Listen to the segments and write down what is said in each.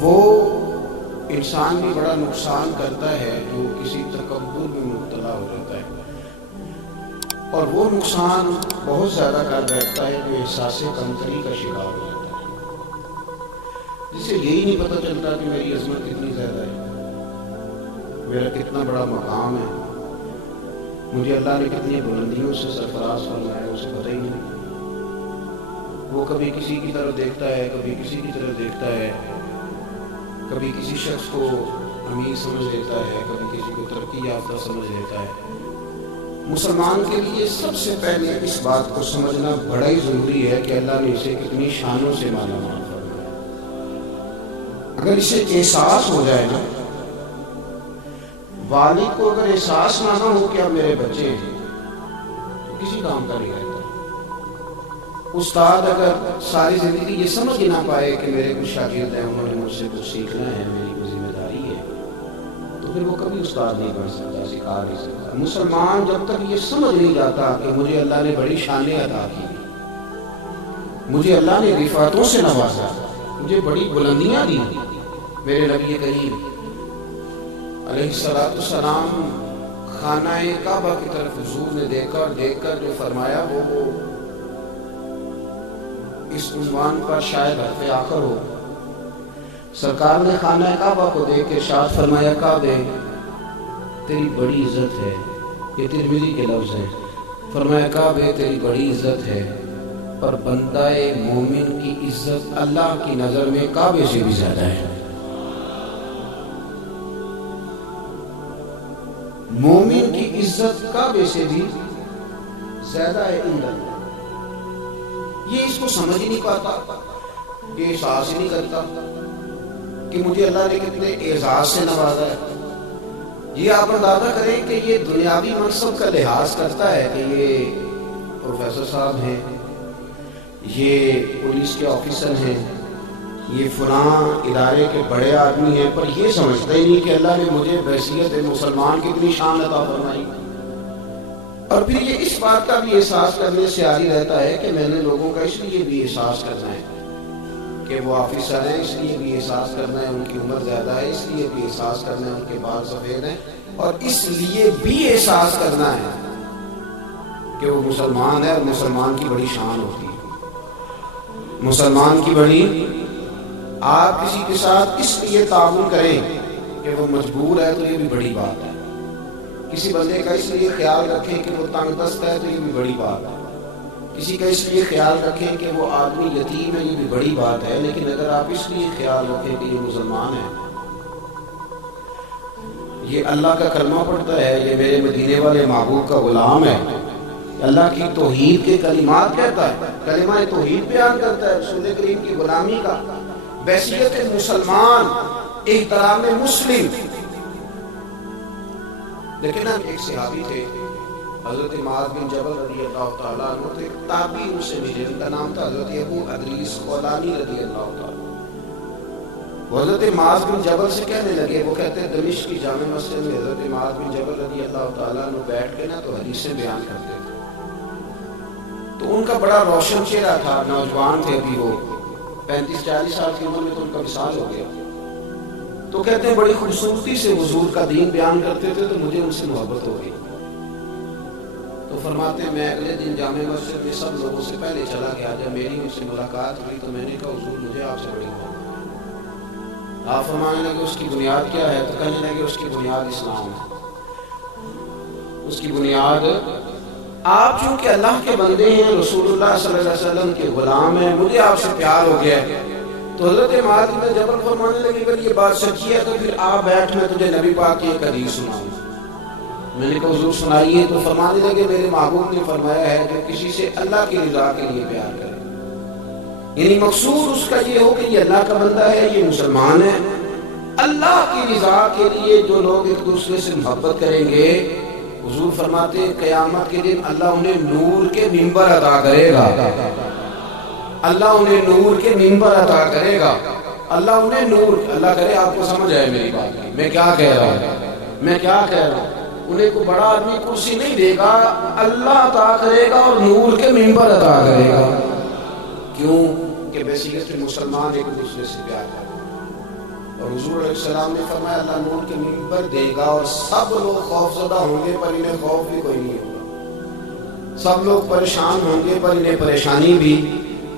وہ انسان بھی بڑا نقصان کرتا ہے جو کسی تکبر میں مبتلا ہو جاتا ہے، اور وہ نقصان بہت زیادہ کر بیٹھتا ہے جو احساس کمتری کا شکار ہو جاتا ہے، جسے یہی نہیں پتہ چلتا کہ میری عظمت کتنی زیادہ ہے، میرا کتنا بڑا مقام ہے، مجھے اللہ نے کتنی بلندیوں سے سرفراز فرمایا اسے پتہ ہی نہیں۔ وہ کبھی کسی کی طرف دیکھتا ہے، کبھی کسی کی طرف دیکھتا ہے، کبھی کسی شخص کو امیر سمجھ لیتا ہے، کبھی کسی کو ترقی یافتہ سمجھ لیتا ہے۔ مسلمان کے لیے سب سے پہلے اس بات کو سمجھنا بڑا ہی ضروری ہے کہ اللہ نے اسے کتنی شانوں سے مالا مال فرمایا۔ اگر اسے احساس ہو جائے نا، والد کو اگر احساس نہ ہو کہ اب میرے بچے ہیں تو کسی کام کا نہیں رہتا۔ استاد اگر ساری زندگی یہ سمجھ ہی نہ پائے کہ میرے کچھ شاگرد ہیں، انہوں نے مجھ سے کچھ سیکھنا ہے، میری کوئی ذمہ داری ہے، تو پھر وہ کبھی استاد نہیں بن سکتا، سکھا نہیں سکتا۔ مسلمان جب تک یہ سمجھ نہیں جاتا کہ مجھے اللہ نے بڑی شانیں عطا کی، مجھے اللہ نے رفعتوں سے نوازا، مجھے بڑی بلندیاں دی، میرے نبی کریم علیہ السلام خانہ کعبہ کی طرف حضور نے دیکھ کر جو فرمایا وہ اس عنوان پر شاید حرف آخر ہو۔ سرکار نے خانہ کعبہ کو دیکھ کے ارشاد فرمایا، کعبے تیری بڑی عزت ہے، یہ ترمذی کے لفظ ہیں، فرمایا کعبے تیری بڑی عزت ہے، پر بندہ مومن کی عزت اللہ کی نظر میں کعبے سے بھی زیادہ ہے۔ مومن کی عزت کعبے سے بھی زیادہ ہے اندر۔ یہ اس کو سمجھ ہی نہیں پاتا، یہ احساس ہی نہیں کرتا کہ مجھے اللہ نے کتنے اعزاز سے نوازا ہے۔ یہ آپ اندازہ کریں کہ یہ دنیاوی منصب کا لحاظ کرتا ہے کہ یہ پروفیسر صاحب ہیں، یہ پولیس کے آفیسر ہیں، یہ فلاں ادارے کے بڑے آدمی ہیں، پر یہ سمجھتا ہی نہیں کہ اللہ نے مجھے بحیثیت مسلمان کتنی شان عطا فرمائی۔ اور پھر یہ اس بات کا بھی احساس کرنے سے عاری رہتا ہے کہ میں نے لوگوں کا اس لیے بھی احساس کرنا ہے کہ وہ آفیسر ہیں، اس لیے بھی احساس کرنا ہے ان کی عمر زیادہ ہے، اس لیے بھی احساس کرنا ہے ان کے بال سفید ہیں، اور اس لیے بھی احساس کرنا ہے کہ وہ مسلمان ہے اور مسلمان کی بڑی شان ہوتی ہے، مسلمان کی بڑی۔ آپ کسی کے ساتھ اس لیے تعاون کریں کہ وہ مجبور ہے تو یہ بھی بڑی بات ہے، کسی بندے کا اس لیے خیال رکھیں کہ وہ تنگ دست ہے تو یہ بھی بڑی بات ہے، کسی کا اس لیے خیال رکھیں کہ وہ آدمی یتیم ہے، یہ بھی بڑی بات ہے، لیکن اگر آپ اس لیے خیال رکھیں کہ یہ مسلمان ہے، یہ اللہ کا کلمہ پڑھتا ہے، یہ میرے مدینے والے محبوب کا غلام ہے، اللہ کی توحید کے کلمات کہتا ہے، کلمہ توحید بیان کرتا ہے، رسول کریم کی غلامی کا، بحیثیت مسلمان، احترام مسلم۔ لیکن ہم ایک صحابی تھے حضرت معاذ بن جبل رضی اللہ تعالیٰ عنہ، تو ایک تابعی ان سے ملے، ان کا نام تھا حضرت ابو ادریس خولانی رضی اللہ تعالیٰ۔ وہ حضرت معاذ بن جبل سے کہنے لگے، وہ کہتے ہیں دمشق کی جامع مسجد میں حضرت معاذ بن جبل رضی اللہ تعالیٰ عنہ بیٹھ کے نا تو حدیثیں بیان کرتے تھے، تو ان کا بڑا روشن چہرہ تھا، نوجوان تھے ابھی، وہ 35-40 سال کی عمر میں تو ان کا وصال ہو گیا، تو کہتے ہیں بڑی خوبصورتی سے حضور کا دین بیان کرتے تھے تو مجھے ان سے محبت ہو گئی، تو فرماتے ہیں میں اگلے دن جامع مسجد میں سب لوگوں سے پہلے چلا گیا، جب میری ان سے ملاقات ہوئی تو میں نے کہا حضور مجھے آپ سے بڑی محبت ہے۔ آپ فرمانے لگے اس کی بنیاد کیا ہے؟ تو کہنے لگے اس کی بنیاد اسلام ہے، اس کی بنیاد آپ چونکہ اللہ کے بندے ہیں، رسول اللہ صلی اللہ علیہ وسلم کے غلام ہیں، مجھے آپ سے پیار ہو گیا ہے۔ تو حضرت معاذ بن جبل فرمانے لگے اگر یہ بات سچی ہے تو پھر آپ بیٹھ، میں تجھے نبی پاک کی ایک حدیث سناؤں۔ میں نے کہا حضور سنائیے، تو فرمانے لگے میرے محبوب نے فرمایا ہے جو کسی سے اللہ کی رضا کے لیے پیار کرے، یعنی مقصود اس کا یہ ہو کہ یہ اللہ کا بندہ ہے، یہ مسلمان ہے، اللہ کی رضا کے لیے جو لوگ ایک دوسرے سے محبت کریں گے، حضور فرماتے ہیں قیامت کے دن اللہ انہیں نور کے منبر عطا کرے گا، اللہ انہیں نور کے منبر عطا کرے گا، اللہ انہیں نور، اللہ کرے آپ کو سمجھ آئے میری بات، میں کیا کہہ رہا ہوں، میں کیا کہہ رہا ہوں، انہیں کوئی بڑا آدمی کرسی نہیں دے گا، اللہ عطا کرے گا اور نور کے منبر عطا کرے گا۔ کیوں کہ بحیثیت مسلمان ایک دوسرے سے پیار کرتے ہیں۔ اور حضور علیہ السلام نے فرمایا اللہ نور کے منبر دے گا اور سب لوگ خوف زدہ ہوں گے پر انہیں خوف بھی کوئی نہیں ہوگا، سب لوگ پریشان ہوں گے پر انہیں پریشانی بھی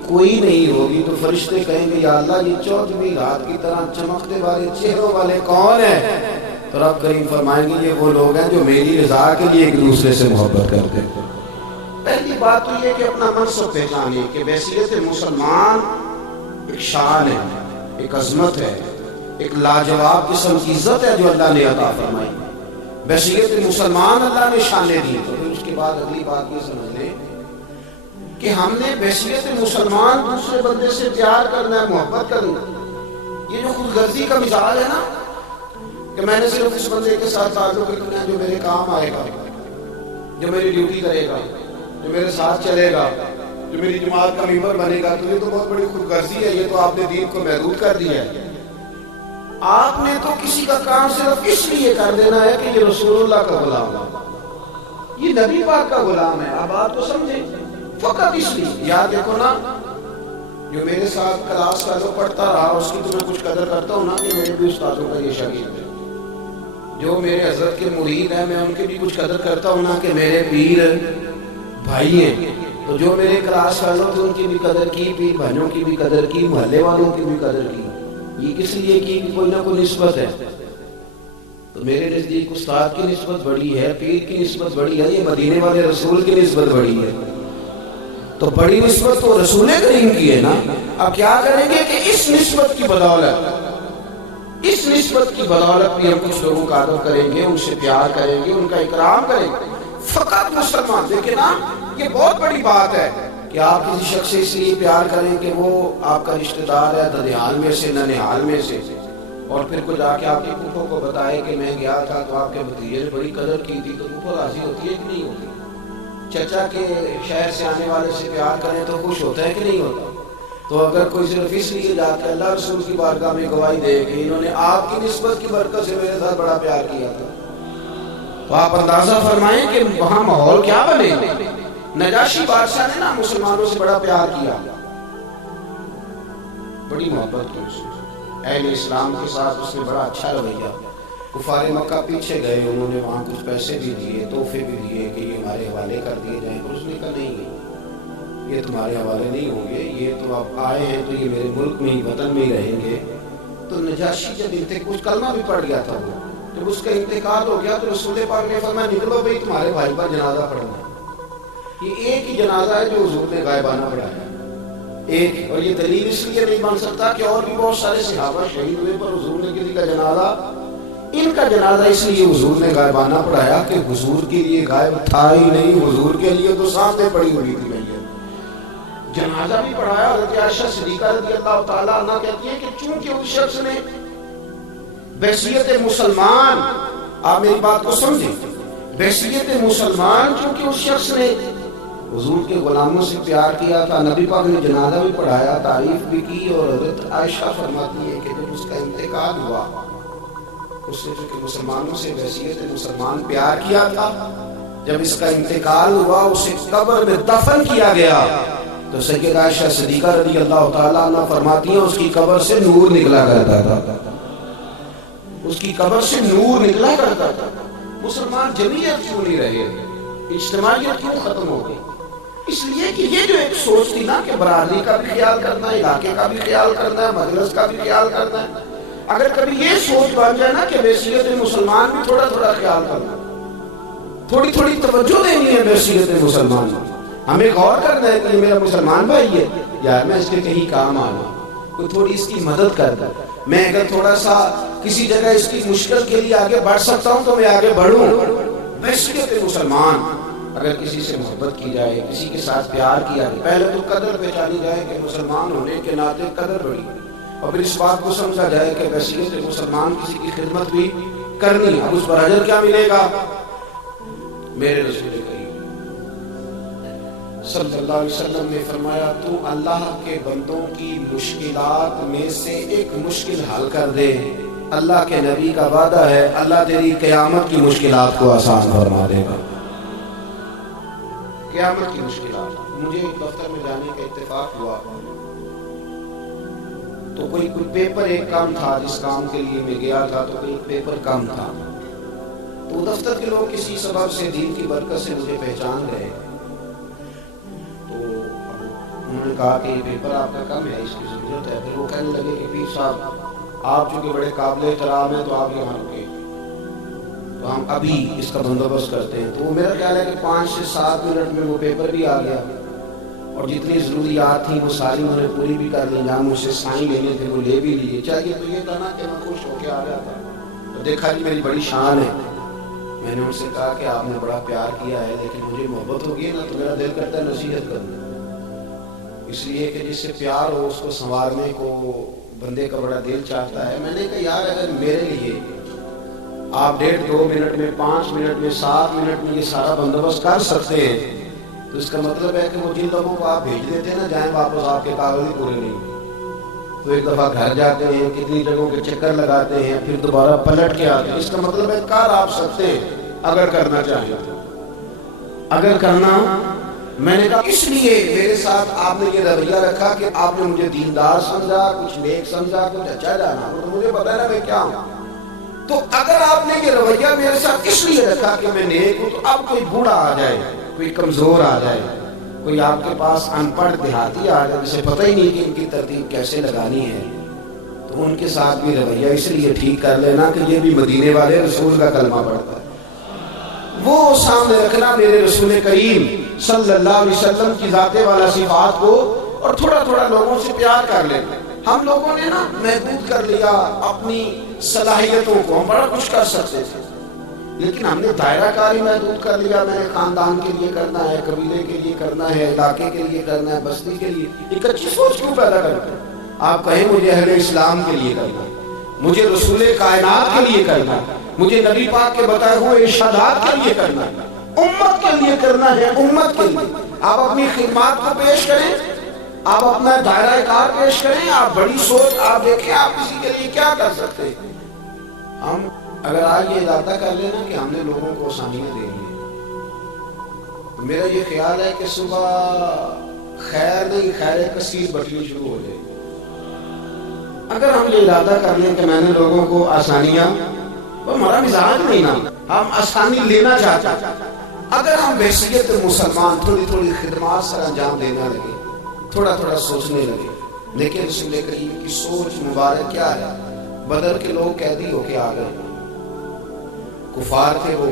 کوئی نہیں ہوگی۔ تو فرشتے کہیں گے یا اللہ یہ 14ویں رات کی طرح چمکتے والے چہروں والے کون ہیں؟ تو رب کریم فرمائیں گے یہ وہ لوگ ہیں جو میری رضا کے لیے ایک دوسرے سے محبت کرتے ہیں۔ پہلی بات تو یہ کہ اپنا منصب پہچانے کہ بحیثیت مسلمان ایک شان ہے، ایک عظمت ہے، ایک لاجواب قسم کی عزت ہے جو اللہ نے عطا فرمائی۔ بحیثیت مسلمان اللہ نے شانیں دی۔ تو پھر اس کے بعد اگلی بات یہ سمجھ لیں کہ ہم نے بحیثیت مسلمان دوسرے بندے سے پیار کرنا ہے، محبت کرنا ہے۔ یہ جو خود غرضی کا مزاج ہے نا کہ میں نے صرف اس بندے کے ساتھ تعلق رکھنا ہے جو میرے کام آئے گا، جو میری ڈیوٹی کرے گا، جو میرے ساتھ چلے گا، جو میری جماعت کا ممبر بنے گا، تو یہ تو بہت بڑی خود غرضی ہے، یہ تو آپ نے دین کو محدود کر دیا ہے۔ آپ نے تو کسی کا کام صرف اس لیے کر دینا ہے کہ یہ رسول اللہ کا غلام ہے، یہ نبی پاک کا غلام ہے۔ اب آپ تو سمجھیں فقط اس لیے۔ یاد دیکھو نا جو میرے ساتھ کلاس کا جو پڑھتا رہا اس کی تو میں کچھ قدر کرتا ہوں نا کہ میرے بھی استادوں کا یہ شاگرد ہے، جو میرے حضرت کے مرید ہیں میں ان کے بھی کچھ قدر کرتا ہوں نا کہ میرے پیر بھائی ہیں۔ تو جو میرے کلاس فیلو تھے ان کی بھی قدر کی، پیر بھائیوں کی بھی قدر کی، محلے والوں کی بھی قدر کی۔ یہ کس لیے کی کہ کوئی نہ کوئی نسبت ہے۔ تو میرے نزدیک استاد کی نسبت بڑی ہے، پیر کی نسبت بڑی ہے، یہ مدینے والے رسول کی نسبت بڑی ہے۔ تو بڑی نسبت تو رسول کریم کی ہے نا۔ اب کیا کریں گے کہ اس نسبت کی بدولت بھی ہم کچھ لوگوں کا ادب کریں گے، ان سے پیار کریں گے، ان کا اکرام کریں گے۔ فقط مسلمان دیکھیں نا یہ بہت بڑی بات ہے کہ آپ کسی شخص سے اس لیے پیار کریں کہ وہ آپ کا رشتہ دار ہے ددیال میں سے، ننیال میں سے، اور پھر کوئی جا کے آپ کے پھوپھو کو بتائے کہ میں گیا تھا تو آپ کے بھتیجے نے بڑی قدر کی تھی، تو پھوپھو راضی ہوتی ہے کہ نہیں ہوتی؟ چچا کے شہر سے آنے والے سے پیار کریں تو خوش ہوتا ہے کہ نہیں ہوتا؟ تو اگر کوئی صرف اس لیے جا کے اللہ رسول کی بارگاہ میں گواہی دے کہ انہوں نے آپ کی نسبت کی برکت سے میرے ساتھ بڑا پیار کیا تھا، تو آپ اندازہ فرمائیں کہ وہاں ماحول کیا بنے۔ نجاشی بادشاہ نے نا مسلمانوں سے بڑا پیار کیا، بڑی محبت کی، اہل اسلام کے ساتھ اس نے بڑا اچھا رویہ۔ کفار مکہ پیچھے گئے، انہوں نے وہاں کچھ پیسے بھی دیے، تحفے بھی دیے کہ یہ ہمارے حوالے کر دیے جائیں، اور اس نے کہا نہیں یہ تمہارے حوالے نہیں ہوں گے، یہ تو آپ آئے ہیں تو یہ میرے ملک میں ہی وطن میں ہی رہیں گے۔ تو نجاشی جب کچھ کلمہ بھی پڑھ گیا تھا، وہ جب اس کا انتقال ہو گیا تو رسول پاک نے فرمایا نکلو بھائی تمہارے بھائی کا جنازہ پڑھنا۔ یہ ایک ہی جنازہ ہے جو حضور نے غائبانہ پڑھایا ایک، اور یہ دلیل اس لیے نہیں بن سکتا کہ اور بھی بہت سارے صحابہ شہید ہوئے پر حضور نے کسی کا جنازہ، ان کا جنازہ اس لیے حضور نے غائبانہ پڑھایا کہ حضور کے لیے غائب تھا ہی نہیں، حضور کے لیے تو سانسیں پڑی ہوئی تھی۔ جنازہ بھی پڑھایا۔ حضرت عائشہ صدیقہ رضی اللہ تعالیٰ عنہ کہتی ہے کہ چونکہ اس شخص نے بحیثیت مسلمان، آپ میری بات کو سمجھیں، بحیثیت مسلمان چونکہ اس شخص نے حضور کے غلاموں سے پیار کیا تھا، نبی پاک نے جنازہ بھی پڑھایا، تعریف بھی کی، اور حضرت عائشہ فرماتی ہے کہ جب اس کا انتقال ہوا، اس نے چونکہ مسلمانوں سے بحیثیت مسلمان پیار کیا تھا، جب اس کا انتقال ہوا اسے قبر میں دفن کیا گیا، تو سیدہ عائشہ صدیقہ رضی اللہ تعالیٰ عنہ فرماتی ہیں اس کی قبر سے نور نکلا کرتا تھا، اس کی قبر سے نور نکلا کرتا تھا۔ مسلمان جمعیت کیوں نہیں رہے، اجتماعیت کیوں ختم ہو گئی؟ اس لیے کہ یہ جو ایک سوچ تھی نا کہ برادری کا بھی خیال کرنا ہے، علاقے کا بھی خیال کرنا ہے، مجلس کا بھی خیال کرنا ہے، اگر کبھی یہ سوچ بن جائے نا کہ بحیثیت مسلمان بھی تھوڑا تھوڑا خیال کرنا، تھوڑی تھوڑی توجہ دینی ہے بحیثیت مسلمان، ہمیں غور کرنا ہے کہ میرا مسلمان بھائی ہے یار، میں اس کے کہیں کام آنا، کوئی تھوڑی اس کی مدد کر دیں، میں اگر تھوڑا سا کسی جگہ اس کی مشکل کے لیے آگے بڑھ سکتا ہوں تو میں آگے بڑھوں۔ بحیثیت مسلمان اگر کسی سے محبت کی جائے، کسی کے ساتھ پیار کیا جائے، پہلے تو قدر پہچانی جائے کہ مسلمان ہونے کے ناطے قدر بڑی، اور پھر اس بات کو سمجھا جائے کہ بحیثیت مسلمان کسی کی خدمت بھی کرنی۔ اب اس پر اجر کیا ملے گا؟ میرے رسول کریم صلی اللہ علیہ وسلم نے فرمایا تو اللہ کے بندوں کی مشکلات میں سے ایک مشکل حل کر دے، اللہ کے نبی کا وعدہ ہے اللہ تیری قیامت کی مشکلات کو آسان فرما دے گا۔ قیامت کی مشکلات، مجھے ایک دفتر میں جانے کا اتفاق ہوا تو کوئی پیپر ایک کام تھا، جس کام کے لیے میں گیا تھا تو کوئی پیپر کم تھا، تو دفتر کے لوگ کسی سبب سے دین کی برکت سے مجھے پہچان گئے، تو انہوں نے کہا کہ یہ پیپر آپ کا کم ہے، اس کی ضرورت ہے۔ پھر وہ کہنے لگے کہ پیر صاحب آپ چونکہ بڑے قابل احترام ہیں تو آپ یہاں رکے، تو ہم ابھی اس کا بندوبست کرتے ہیں۔ تو وہ میرا خیال ہے کہ 5 سے 7 منٹ میں وہ پیپر بھی آ گیا، اور جتنی ضروریات تھیں وہ ساری انہوں نے پوری بھی کر لی، جہاں مجھ سے سائن لینے تھے وہ لے بھی لیے۔ چاہیے تو یہ تھا نا کہ میں خوش ہو کے آ گیا تھا، تو دیکھا کہ میری بڑی شان ہے۔ میں نے ان سے کہا کہ آپ نے بڑا پیار کیا ہے، لیکن مجھے محبت ہوگی نا تو میرا دل کرتا ہے نصیحت کرنا، اس لیے کہ جس سے پیار ہو اس کو سنوارنے کو بندے کا بڑا دل چاہتا ہے۔ میں نے کہا یار اگر میرے لیے آپ 1.5-2 منٹ میں، 5 منٹ میں، 7 منٹ میں یہ سارا بندوبست کر سکتے ہیں، تو اس کا مطلب ہے کہ وہ جن لوگوں کو آپ بھیج دیتے ہیں نا جائیں واپس، آپ کے کاغذ ہی پورے نہیں، تو ایک دفعہ گھر جاتے ہیں، کتنی جگہوں کے چکر لگاتے ہیں، پھر دوبارہ پلٹ کے آتے ہیں۔ اس کا مطلب ہے کار آپ سکتے ہیں اگر کرنا چاہیں تو، اگر کرنا۔ میں نے کہا اس لیے میرے ساتھ آپ نے یہ رویہ رکھا کہ آپ نے مجھے دیندار سمجھا، کچھ نیک سمجھا، کچھ اچھا جانا، تو مجھے پتا ہے نا میں کیا ہوں۔ تو اگر آپ نے یہ رویہ میرے ساتھ اس لیے رکھا کہ میں نیک ہوں، تو اب کوئی بوڑھا آ جائے، کوئی کمزور آ جائے، کوئی آپ کے پاس ان پڑھ دیہاتی آ جائے جسے پتہ ہی نہیں کہ ان کی ترتیب کیسے لگانی ہے، تو ان کے ساتھ بھی رویہ اس لیے ٹھیک کر لینا کہ یہ بھی مدینے والے رسول کا کلمہ پڑھتا ہے، وہ سامنے رکھنا میرے رسول کریم صلی اللہ علیہ وسلم کی ذات والا صفات کو، اور تھوڑا تھوڑا لوگوں سے پیار کر لینا۔ ہم لوگوں نے نا محدود کر لیا اپنی صلاحیتوں کو، ہم بڑا کچھ کر سکتے تھے، لیکن ہم نے دائرہ کاری محدود کر لیا۔ میں نے خاندان کے لیے کرنا ہے، قبیلے کے لیے کرنا ہے، علاقے کے لیے کرنا ہے، بستی کے لیے۔ ایک اچھی سوچ کیوں پیدا کرتے ہیں؟ آپ کہیں مجھے اہل اسلام کے لیے کرنا ہے، مجھے رسول کائنات کے لیے کرنا ہے، مجھے نبی پاک کے بتائے ہوئے ارشادات کے لیے کرنا ہے، امت کے لیے کرنا ہے، امت کے لیے۔ آپ اپنی خدمات کو پیش کریں، آپ اپنا دائرہ کار پیش کریں، آپ بڑی سوچ آپ دیکھیں آپ کسی کے لیے کیا کر سکتے ہیں۔ ہم اگر آج یہ ارادہ کر لینا کہ ہم نے لوگوں کو آسانیاں دے لی، تو میرا یہ خیال ہے کہ صبح خیر نہیں خیر کثیر بٹنی شروع ہو جائے۔ اگر ہم یہ ارادہ کر لیں کہ میں نے لوگوں کو آسانیاں، وہ ہمارا مزاج نہیں نا، ہم آسانی لینا چاہتے ہیں۔ اگر ہم بحیثیت مسلمان تھوڑی تھوڑی خدمات سر انجام دینے لگے، تھوڑا تھوڑا سوچنے لگے، لیکن رسول کریم کی سوچ مبارک کیا ہے؟ بدر کے لوگ قیدی ہو کے آ گئے، کفار تھے وہ،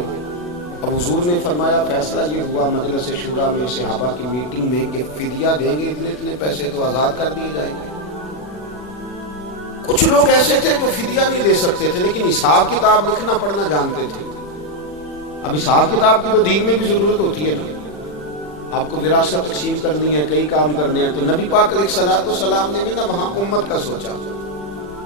اب حضور نے فرمایا فیصلہ یہ ہوا مجلس شورا میں صحابہ کی میٹنگ میں کہ فدیہ دیں گے، اتنے پیسے تو آزاد کر دیے جائیں گے۔ کچھ لوگ ایسے تھے جو فدیہ نہیں دے سکتے تھے لیکن حساب کتاب لکھنا پڑھنا جانتے تھے۔ اب حساب کتاب کی تو دین میں بھی ضرورت ہوتی ہے نا، آپ کو وراثت تقسیم کرنی ہے، کئی کام کرنے ہیں، تو نبی پاک علیہ السلام نے بھی نا وہاں امت کا سوچا،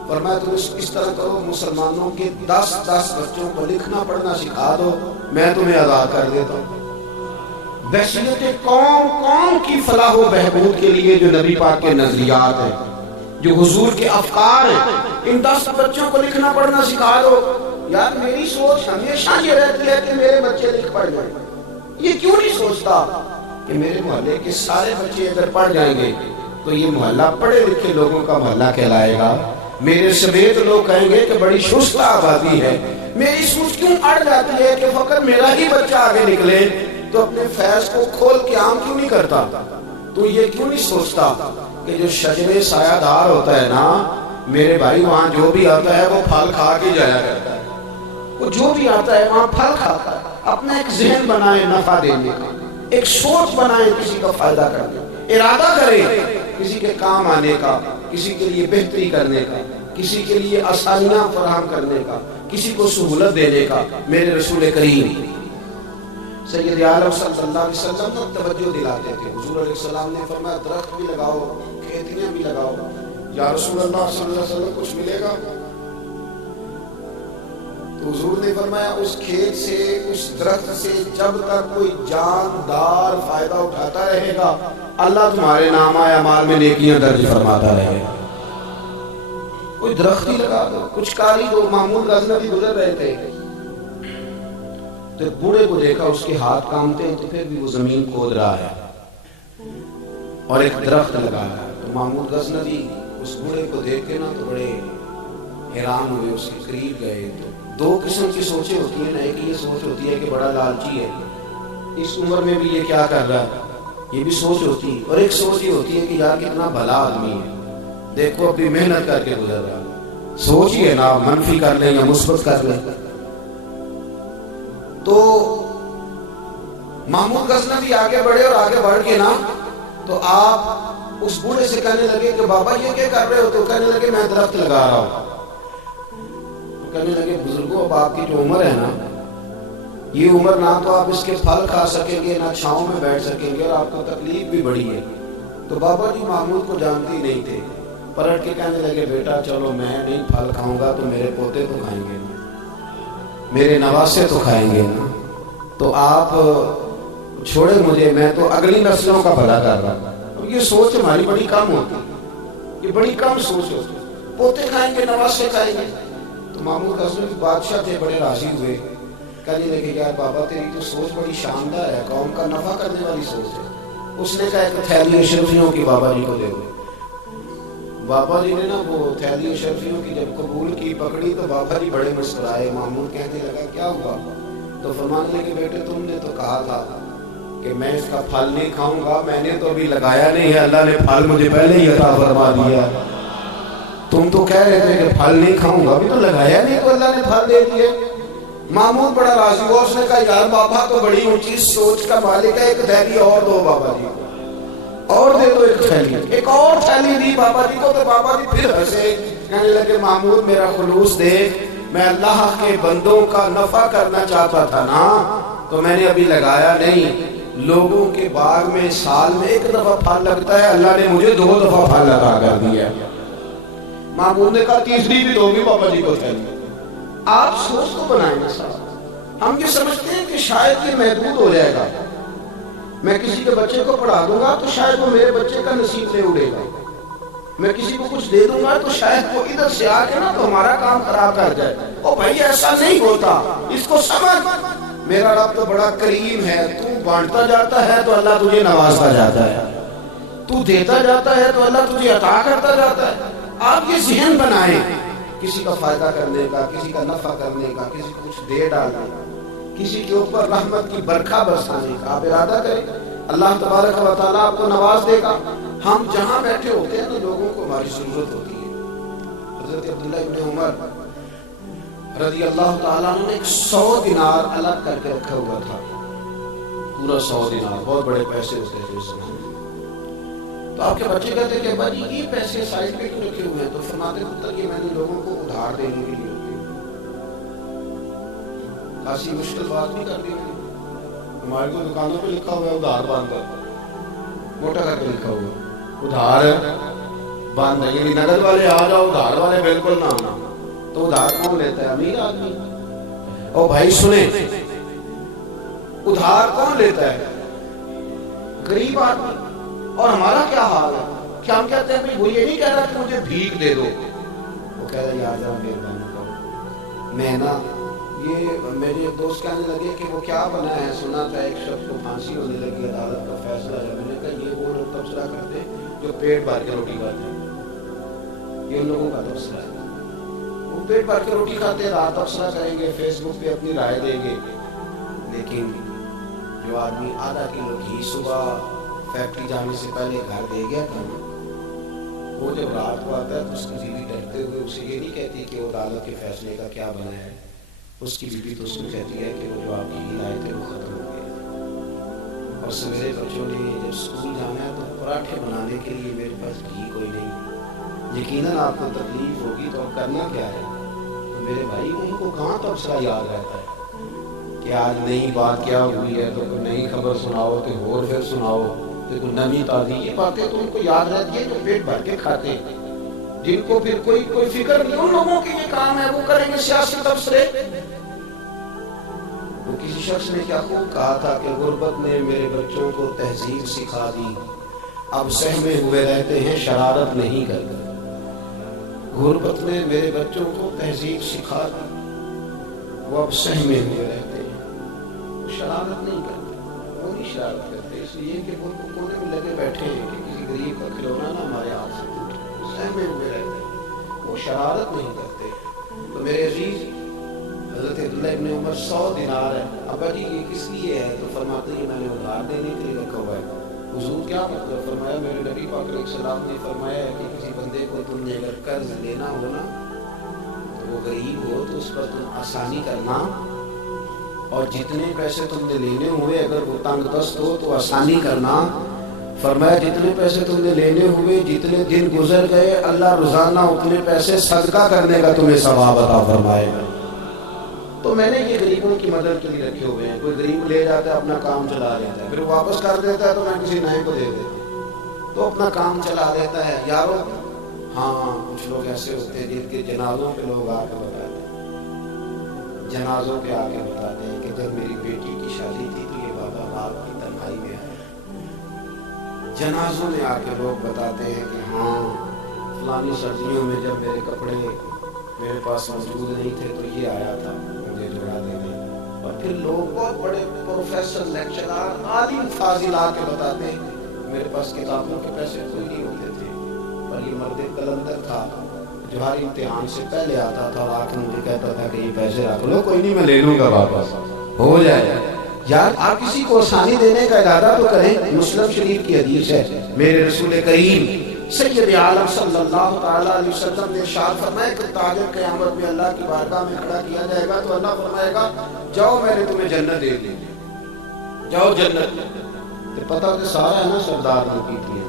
فرمایا تم اس طرح کرو، مسلمانوں کے 10 بچوں کو لکھنا پڑھنا سکھا دو، میں تمہیں آزاد کر دیتا ہوں۔ بحثیت قوم کی فلاح و بہبود کے لیے جو نبی پاک کے نظریات ہیں، جو حضور کے افکار ہیں، ان 10 بچوں کو لکھنا پڑھنا سکھا دو۔ یار میری سوچ ہمیشہ یہ رہتی ہے کہ میرے بچے لکھ پڑھ جائیں، یہ کیوں نہیں سوچتا کہ میرے محلے کے سارے بچے اگر پڑھ جائیں گے تو یہ محلہ پڑھے لکھے لوگوں کا محلہ کہلائے گا، میرے سمیت لوگ کہیں گے کہ بڑی شست آبادی ہے۔ میری سوچ کیوں اڑ جاتی ہے کہ فقط میرا ہی بچہ آگے نکلے، تو اپنے فیض کو کھول کے عام کیوں نہیں کرتا؟ تو یہ کیوں نہیں سوچتا کہ جو شجر سایہ دار ہوتا ہے نا میرے بھائی، وہاں جو بھی آتا ہے وہ پھل کھا کے جایا کرتا ہے، وہ جو بھی آتا ہے وہاں پھل کھاتا ہے۔ اپنا ایک ذہن بنائے نفع دینے کا، ایک سوچ بنائے کسی کا فائدہ کرنے کا، ارادہ کریں کسی کے کام آنے کا، کسی کے لیے بہتری کرنے کا، کسی کے لیے آسانیاں فراہم کرنے کا، کسی کو سہولت دینے کا۔ میرے رسول کریم سید عالم صلی اللہ علیہ وسلم نے توجہ دلاتے تھے۔ حضور علیہ السلام نے فرمایا درخت بھی لگاؤ، کھیتیاں بھی لگاؤ۔ یا رسول اللہ صلی اللہ علیہ وسلم کچھ ملے گا؟ تو حضور نے فرمایا اس کھیت سے، اس درخت سے جب تک کوئی جاندار فائدہ اٹھاتا رہے گا، اللہ تمہارے نام اعمال میں نیکیاں درج فرماتا رہے گا۔ کوئی درخت ہی لگا دو، کچھ کاری دو۔ محمود غزنوی گزر رہے تھے تو بوڑھے کو دیکھا، اس کے ہاتھ کامتے ہیں تو پھر بھی وہ زمین کھود رہا ہے اور ایک درخت لگا ہے۔ تو محمود غزنوی اس بوڑھے کو دیکھ کے نا تو بڑے حیران ہوئے، اس کے قریب گئے تو دو قسم کی سوچیں ہوتی ہیں نا، ایک یہ سوچ ہوتی ہے کہ بڑا لالچی ہے، اس عمر میں بھی یہ کیا کر رہا ہے، یہ بھی سوچ ہوتی ہے، اور ایک سوچ یہ ہوتی ہے کہ یار کتنا بھلا آدمی ہے، دیکھو اپنی محنت کر کے گزر رہا ہے، سوچ ہی ہے نا منفی کر لیں یا مثبت کر لیں۔ تو محمود غزنوی آگے بڑھے اور آگے بڑھ کے نا تو آپ اس بوڑھے سے کہنے لگے کہ بابا یہ کیا کر رہے ہو؟ تو کہنے لگے میں درخت لگا رہا ہوں۔ کہنے لگے بزرگوں اب آپ کی جو عمر ہے نا، یہ عمر نہ تو آپ اس کے پھل کھا سکیں گے نہ چھاؤں میں بیٹھ سکیں گے، اور آپ کو تکلیف بھی بڑی ہے۔ تو بابا جی محمود کو جانتے ہی نہیں تھے، پلٹ کے کہنے لگے بیٹا چلو میں نہیں پھل کھاؤں گا تو میرے پوتے تو کھائیں گے نا، میرے نواسے تو کھائیں گے نا، تو آپ چھوڑے مجھے، میں تو اگلی نسلوں کا بھلا کر رہا ہوں۔ یہ سوچ ہماری بڑی کم ہوتی، یہ بڑی کم سوچ ہوتی، پوتے کھائیں گے نواسے کھائیں گے۔ تو محمود غزنوی بادشاہ تھے، بڑے راضی ہوئے، کہنے لگے یار بابا تیری تو سوچ بڑی شاندار ہے، قوم کا نفع کرنے والی سوچ ہے۔ اس نے کہا کہ تھیلی اشرفیوں کی بابا جی کو دے دو۔ بابا جی نے نا وہ تھیلی اشرفیوں کی جب قبول کی پکڑی تو بابا جی بڑے مسکرائے۔ محمود کہنے لگا کیا ہوا؟ تو فرمانے لگے بیٹے تم نے تو کہا تھا کہ میں اس کا پھل نہیں کھاؤں گا، میں نے تو ابھی لگایا نہیں ہے، اللہ نے پھل مجھے پہلے ہی عطا فرما دیا۔ تم تو کہہ رہے تھے کہ پھل نہیں کھاؤں گا، ابھی تو لگایا نہیں تو اللہ نے پھل دے دیے۔ محمود بڑا راضی ہوا، اس نے کہا یار بابا تو بڑی اونچی سوچ کا مالک ہے، ایک تھیلی اور دو بابا جی کو، اور دے دو ایک تھیلی، ایک اور تھیلی دی بابا جی کو۔ تو بابا جی پھر ہنسے، کہنے لگے محمود میرا خلوص دیکھ، میں اللہ کے بندوں کا نفع کرنا چاہتا تھا نا تو میں نے ابھی لگایا نہیں۔ لوگوں کے باغ میں سال میں ایک دفعہ پھل لگتا ہے، اللہ نے مجھے 2 دفعہ پھل لگا کر دیا۔ محمود نے کہا تیسری بھی دو گی بابا جی کو تھیلی۔ آپ سوچ تو بنائیں گے صاحب، ہم یہ سمجھتے ہیں کہ شاید یہ محدود ہو جائے گا، میں کسی کے بچے کو پڑھا دوں گا تو شاید وہ میرے بچے کا نصیب لے اڑے گا، میں کسی کو کچھ دے دوں گا تو شاید وہ ادھر سے آ کے نا تو ہمارا کام خراب کر جائے۔ او بھائی ایسا نہیں ہوتا، اس کو سمجھ، میرا رب تو بڑا کریم ہے، تو بانٹتا جاتا ہے تو اللہ تجھے نوازتا جاتا ہے، تو دیتا جاتا ہے تو اللہ تجھے عطا کرتا جاتا ہے۔ آپ یہ ذہن بنائیں، کسی کا فائدہ کرنے کا، کسی کا نفع کرنے کا، کسی کو کچھ دے ڈالنے کا، کسی کے اوپر رحمت کی برکھا برسانے کا آپ ارادہ کریں، اللہ تبارک و تعالیٰ آپ کو نواز دے گا۔ ہم جہاں بیٹھے ہوتے ہیں تو لوگوں کو ہماری ضرورت ہوتی ہے۔ حضرت عبداللہ ابن عمر رضی اللہ تعالیٰ عنہ نے 100 دینار الگ کر کے رکھا ہوا تھا، پورا 100 دینار، بہت بڑے پیسے ہوتے تھے اس زمانے میں۔ تو آپ کے بچے کہتے کہ بھائی یہ پیسے سائڈ پہ کیوں رکھے ہوئے ہیں؟ تو فرماتے پتر یہ میں نے لوگوں کو ادھار دینے کے لیے ہوتی ہے۔ خاصی مشکل بات نہیں کر دی، ہماری کو دکانوں پہ لکھا ہوا ہے ادھار باندھ کر، موٹا کر کے لکھا ہوا ہے ادھار باندھ، یعنی نقد والے آ جاؤ، ادھار والے بالکل نہ آنا۔ تو ادھار کون لیتا ہے؟ امیر آدمی۔ او بھائی سنیں، ادھار کون لیتا ہے؟ غریب آدمی۔ اور ہمارا کیا حال ہے کہ ہم کہتے ہیں وہ یہ نہیں کہہ رہا کہ مجھے بھیک دے دو، وہ کہہ رہا یار ذرا مہربانی کرو، میں نا یہ میرے ایک دوست کہنے لگے کہ وہ کیا بنا ہے، سنا تھا ایک شخص کو پھانسی ہونے لگی، عدالت کا فیصلہ ہے۔ میں نے کہا یہ وہ لوگ تبصرہ کرتے جو پیٹ بھر کے روٹی کھاتے ہیں، یہ ان لوگوں کا تبصرہ ہے، وہ پیٹ بھر کے روٹی کھاتے ہیں، رات تبصرہ کریں گے، فیس بک پہ اپنی رائے دیں گے۔ لیکن جو آدمی آدھا کلو گھی صبح فیکٹری جانے سے پہلے گھر دے گیا تھا، وہ جب رات کو آتا ہے تو اس کی بیوی ڈرتے ہوئے اسے یہ نہیں کہتی کہ وہ عدالت کے فیصلے کا کیا بنا ہے، اس کی بیوی تو اس کو کہتی ہے کہ وہ جو آپ گھی لائے تھے وہ ختم ہو گئے، اور سویرے بچوں نے جب اسکول جانا ہے تو پراٹھے بنانے کے لیے میرے پاس گھی کوئی نہیں۔ یقیناً آپ کو تکلیف ہوگی تو اب کرنا کیا ہے؟ تو میرے بھائی ان کو کہاں تبصرہ یاد رہتا ہے کہ آج نئی بات کیا ہوئی ہے تو کوئی نئی خبر سناؤ کہ اور پھر سناؤ کہ کوئی نئی تازی، یہ باتیں تو ان کو یاد رہتی ہے جو پیٹ بھر کے کھاتے ہیں، جن کو پھر کوئی فکر نہیں، ان لوگوں کی یہ کام ہے، وہ کریں گے سیاسی تبصرے۔ وہ کسی شخص نے کیا خوب کہا تھا کہ غربت نے میرے بچوں کو تہذیب سکھا دی، اب سہمے ہوئے رہتے ہیں شرارت نہیں کرتے۔ غربت نے میرے بچوں کو تہذیب سکھا دی، وہ اب سہمے ہوئے رہتے ہیں، وہ شرارت نہیں کرتے، وہ نہیں شرارت کرتے، اس لیے کہ وہ کونے میں لگے بیٹھے ہیں کہ کسی غریب کا کھلونا نہ ہمارے ہاتھ سے ٹوٹے۔ خیمے ہوئے رہتے ہیں، وہ شرارت نہیں کرتے. تو میرے عزیز حضرت عبداللہ ابن عمر 100 دینار ہے. ابا جی یہ کس لیے ہے؟ تو فرماتے ہیں میں نے ادھار دینے کے لیے رکھا ہوا ہے. حضور کیا مطلب؟ فرمایا میرے نبی پاک علیہ السلام نے فرمایا ہے کہ کسی بندے کو تم نے اگر قرض لینا ہو نا تو وہ غریب ہو تو اس پر تم آسانی کرنا، اور جتنے پیسے تم نے لینے ہوئے اگر وہ تنگ دست ہو تو آسانی کرنا. فرمایا جتنے پیسے تم نے لینے ہوئے جتنے دن گزر گئے اللہ روزانہ اتنے پیسے صدقہ کرنے کا تمہیں ثواب عطا فرمائے گا. تو میں نے یہ غریبوں کی مدد کے لیے رکھے ہوئے ہیں. کوئی غریب لے جاتا ہے اپنا کام چلا لیتا ہے، پھر واپس کر دیتا ہے تو میں کسی نئے کو دے دیتا ہوں تو اپنا کام چلا لیتا ہے. یارو ہاں کچھ لوگ ایسے ہوتے ہیں جن کے جنازوں پہ لوگ آ کے بتاتے ہیں، جنازوں پہ آ کے بتاتے ہیں کہ جب میری بیٹی کی شادی تھی تو یہ بابا باپ کی تنہائی میں آیا. جنازوں میں آ کے لوگ بتاتے ہیں کہ ہاں فلانی سردیوں میں جب میرے کپڑے میرے پاس موجود نہیں تھے تو یہ آیا تھا مجھے جڑا دینے. اور پھر لوگ بہت بڑے پروفیسر لیکچرار عالم فاضل آ کے بتاتے ہیں میرے پاس کتابوں کے پیسے کوئی نہیں ہوتے تھے اور یہ مرد قلندر تھا جو ہر امتحان سے پہلے آتا تھا اور آ کے مجھے کہتا تھا کہ یہ پیسے رکھ لو، کوئی نہیں میں لے لوں گا واپس ہو جائے. یار آپ کسی کو آسانی دینے کا ارادہ تو کریں. مسلم شریف کی حدیث ہے میرے رسول کریم سید عالم صلی اللہ تعالیٰ علیہ وسلم نے ارشاد فرمایا کہ تاجر قیامت میں اللہ کی بارگاہ میں کھڑا کیا جائے گا تو اللہ فرمائے گا جاؤ میں نے تمہیں جنت دے دی، جاؤ جنت. تو پتہ تو سارا ہے نا سردار نے کی تھی.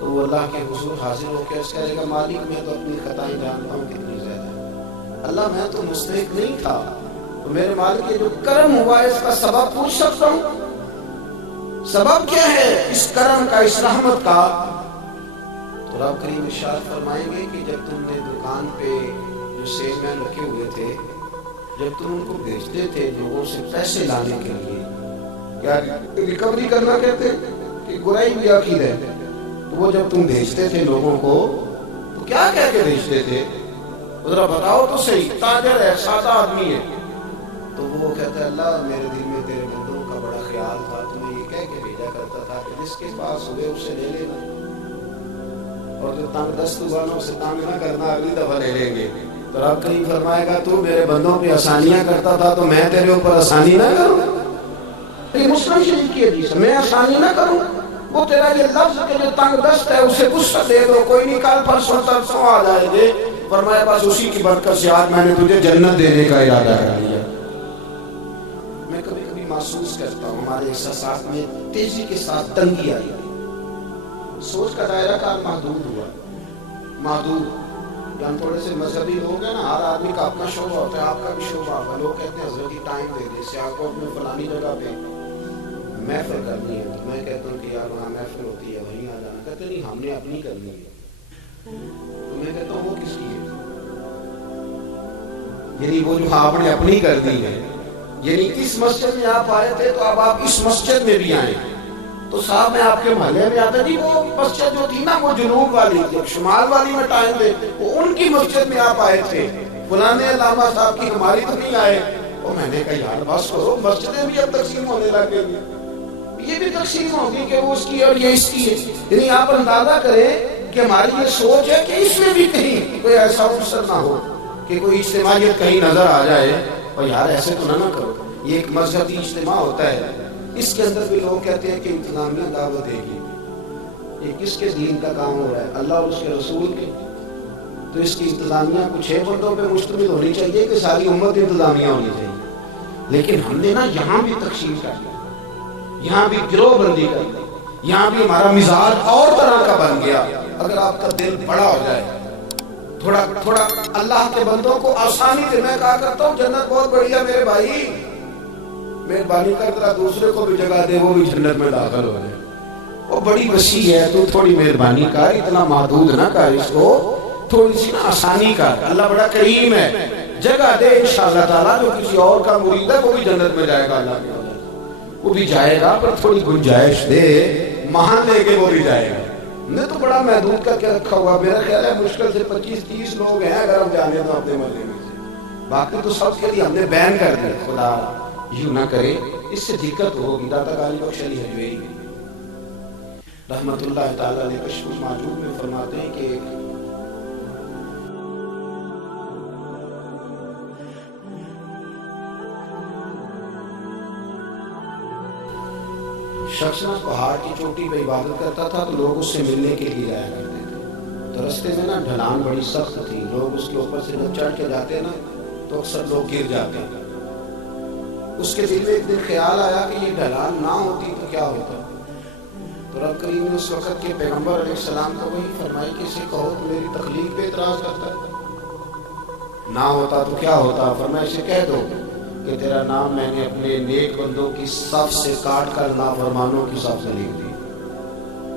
تو وہ اللہ کے حضور حاضر ہو کے اس کہے گا مالک میں تو اپنی خطائیں جانتا ہوں کتنی زیادہ، اللہ میں تو مستحق نہیں تھا، تو میرے مالک یہ جو کرم ہوا ہے اس کا سبب پوچھ سکتا ہوں؟ سبب کیا ہے اس کرم کا، اس رحمت کا؟ تو رب کریم ارشاد فرمائیں گے کہ جب تم نے دکان پہ جو سیل مین رکھے ہوئے تھے جب تم ان کو بھیجتے تھے لوگوں سے پیسے لانے کے لیے، کیا ریکوری کرنا کہتے کہ گرائی بھی عقید ہے، تو وہ جب تم بھیجتے تھے لوگوں کو تو کیا کہہ کے بھیجتے تھے؟ ذرا بتاؤ تو صحیح. تاجر ہے، سادہ آدمی ہے، تو وہ کہتا ہے اللہ میرے دل میں تیرے بندوں کا بڑا خیال تھا تو میں یہ کہہ کے بھیجا کرتا تھا کہ جس کے پاس ہوئے اسے لے لینا، اور جو تنگ دست ہوا نا اسے تنگ نہ کرنا، اگلی دفعہ لے لیں گے. تو رب کریم فرمائے گا تو میرے بندوں پہ آسانیاں کرتا تھا تو میں تیرے اوپر آسانی نہ کروں. یہ مسلم شریف کی حدیث ہے، میں آسانی نہ کروں. وہ تیرا یہ لفظ کہ جو تنگ دست ہے اسے غصہ دے دو، کوئی نہیں کل پرسوں ترسوں آ جائے گے. فرمایا بس اسی کی برکت سے آج میں نے تجھے جنت دینے کا ارادہ کر لیا. میں کبھی کبھی محسوس کرتا ہوں ہمارے احساسات میں تیزی کے ساتھ تنگی آئی، سوچ کا دائرہ کار محدود ہوا. محدود جان تھوڑے سے مذہبی لوگ ہیں نا، ہر آدمی کا اپنا شعبہ ہوتا ہے، آپ کا بھی شعبہ ہوگا. لوگ کہتے ہیں حضرت ٹائم دے دے سے آپ کو اپنے فلانی جگہ پہ محفل کرنی ہے، تو میں کہتا ہوں کہ یار وہاں محفل ہوتی ہے وہیں آ جانا. کہتے نہیں ہم نے اپنی کرنی ہے. تو میں کہتا ہوں وہ کس کی ہے؟ یعنی وہ جو آپ نے اپنی کر دی ہے، یعنی اس مسجد میں آپ آئے تھے تو اب آپ اس مسجد میں بھی آئے. تو صاحب میں آپ کے محلے میں آتا جی وہ مسجد جو تھی نا وہ جنوب والی تھی، شمال والی میں ٹائم دے، وہ ان کی مسجد میں آپ آئے تھے، فلانے علامہ صاحب کی ہماری تو نہیں آئے. اور میں نے کہا یار بس کرو، مسجدیں بھی اب تقسیم ہونے لگ گئی، یہ بھی تقسیم ہوگی کہ وہ اس کی اور یہ اس کی ہے. یعنی آپ اندازہ کریں کہ ہماری یہ سوچ ہے کہ اس میں بھی کہیں کوئی ایسا عنصر نہ ہو کہ کوئی اجتماعیت کہیں نظر آ جائے اور یار ایسے تو نہ کرو. یہ ایک مذہبی اجتماع ہوتا ہے، اس کے اندر بھی لوگ کہتے ہیں کہ انتظامیہ دعوت دے گی. یہ کس کے دین کا کام ہو رہا ہے؟ اللہ اور اس کے رسول کے. تو اس کی انتظامیہ کچھ 6 بندوں پہ مشتمل ہونی چاہیے کہ ساری امت انتظامیہ ہونی چاہیے. لیکن ہم نے نا یہاں بھی تقسیم کر دیا، یہاں بھی گروہ بندی کر دی، یہاں بھی ہمارا مزاج اور طرح کا بن گیا. اگر آپ کا دل بڑا ہو جائے تھوڑا اللہ کے بندوں کو آسانی سے، میں کہا کرتا ہوں جنت بہت بڑھیا میرے بھائی، مہربانی کر ذرا دوسرے کو بھی جگہ دے وہ بھی جنت میں داخل ہو جائے. وہ بڑی وسیع ہے، تو تھوڑی مہربانی کر، اتنا محدود نہ کر، اس کو تھوڑی سی نا آسانی کر. اللہ بڑا کریم ہے، جگہ دے انشاءاللہ تعالیٰ. جو کسی اور کا مرید ہے وہ بھی جنت میں جائے گا، اللہ کی وجہ سے وہ بھی جائے گا، پر تھوڑی گنجائش دے، مان لے کے وہ بھی جائے گا. نے تو بڑا محدود کر کے رکھا ہوا، میرا خیال ہے مشکل سے 25-30 لوگ ہیں اگر ہم جانے تو اپنے محلے میں سے، باقی تو سب کے لیے ہم نے بین کر دیا. خدا یوں نہ کرے، اس سے دقت ہوگی. داتا غالب بخش علی حجویری رحمت اللہ تعالیٰ نے کشف الماجوب میں فرماتے ہیں کہ ایک شخص نہ پہاڑ کی چوٹی پہ عبادت کرتا تھا تو لوگ اس سے ملنے کے لیے جایا کرتے تھے، تو رستے میں نا ڈھلان بڑی سخت تھی، لوگ اس کے اوپر سے جب چڑھ کے جاتے نا تو اکثر لوگ گر جاتے ہیں۔ اس کے دل میں ایک دن خیال آیا کہ یہ ڈھلان نہ ہوتی تو کیا ہوتا، تو رب کریم نے اس وقت کے پیغمبر علیہ السلام کو وہی فرمائی کہ اسے کہو تو میری تخلیق پہ اعتراض کرتا ہے، نہ ہوتا تو کیا ہوتا، فرمایا اسے کہہ دو کہ تیرا نام میں نے اپنے نیک بندوں کی صف سے کاٹ کر نافرمانوں کی صف سے لکھ دی۔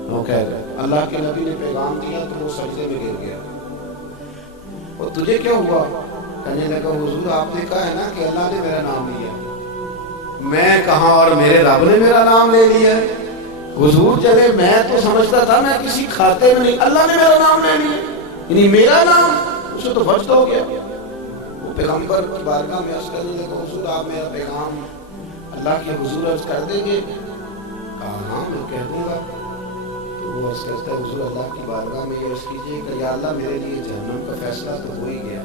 وہ کہہ گئے اللہ کے نبی نے پیغام دیا تو وہ سجدے میں گر گیا۔ اور تجھے کیا ہوا؟ کہنے لگا حضور آپ نے کہا ہے نا کہ اللہ نے میرا نام لیا، میں کہاں اور میرے رب نے میرا نام لے لیا ہے حضور، چلے میں تو سمجھتا تھا میں کسی کھاتے میں نہیں، اللہ نے میرا نام لے لیا، یعنی میرا نام، اسے تو فرض ہو گیا۔ وہ پیغمبر کی بارگاہ میں عرض کرنے لگا حضور آپ میرا پیغام اللہ کے حضور عرض کر دیں گے؟ کہا ہاں میں کہہ دوں گا۔ تو وہ عرض کرتا ہے حضور اللہ کی بارگاہ میں یہ عرض کیجیے کہ یا اللہ میرے لیے جہنم کا فیصلہ تو ہو ہی گیا،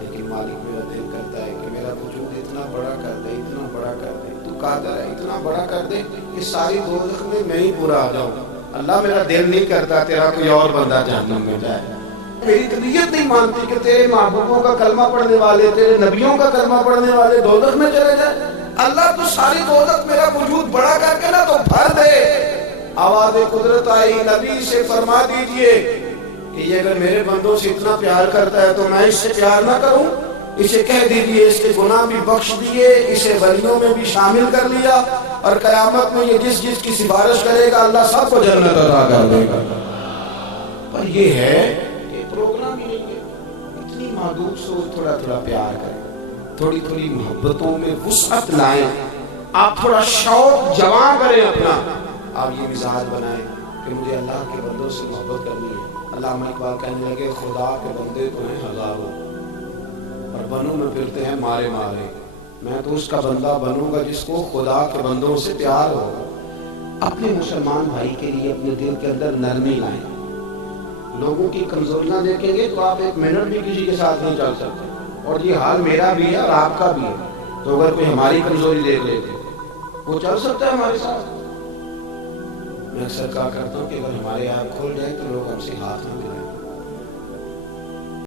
لیکن مالک میرا دل کرتا ہے کہ میرا وجود اتنا بڑا کر دے، اتنا بڑا کر دے، تو قادر ہے اتنا بڑا کر دے کہ ساری دوزخ میں ہی پورا آ جاؤں۔ اللہ میرا دل نہیں کرتا تیرا کوئی اور بندہ جہنم میں جائے، میری طبیعت نہیں مانتی کہ تیرے محبوبوں کا کلمہ پڑھنے والے، تیرے نبیوں کا کلمہ پڑھنے والے دوزخ میں چلے جائے۔ اللہ تو ساری دوزخ میرا وجود بڑا کر کے نا تو بھر دے۔ آواز قدرت آئی، نبی سے فرما دیجئے کہ یہ اگر میرے بندوں سے اتنا پیار کرتا ہے تو میں اس سے پیار نہ کروں؟ اسے کہہ دیجئے اس کے گناہ بھی بخش دیے، اسے ولیوں میں بھی شامل کر لیا، اور قیامت میں یہ جس جس کی سفارش کرے گا اللہ سب کو جنت عطا کر دے گا۔ پر یہ ہے کہ پروگرام ہی نہیں ہے، اتنی محدود سوچ، تھوڑا تھوڑا پیار کریں، تھوڑی تھوڑی محبتوں میں وسعت لائیں، آپ تھوڑا شوق جوان کریں اپنا، آپ یہ مزاج بنائیں کہ مجھے اللہ کے بندوں سے محبت کرنی ہے۔ علامہ اقبال کہنے لگے خدا کے بندے تو ہیں ہزاروں اور بنوں میں پھرتے ہیں مارے مارے، میں تو اس کا بندہ بنوں گا جس کو خدا کے بندوں سے پیار ہوگا۔ اپنے مسلمان بھائی کے لیے اپنے دل کے اندر نرمی لائیں۔ لوگوں کی کمزوریاں دیکھیں گے تو آپ ایک منٹ بھی کسی کے ساتھ نہیں چل سکتے، اور یہ حال میرا بھی ہے اور آپ کا بھی ہے، تو اگر کوئی ہماری کمزوری دیکھ لیتے وہ چل سکتا ہے ہمارے ساتھ؟ میں اکثر کہا کرتا ہوں کہ اگر ہمارے آپ کھل جائیں تو لوگ ہم سے ہاتھ نہ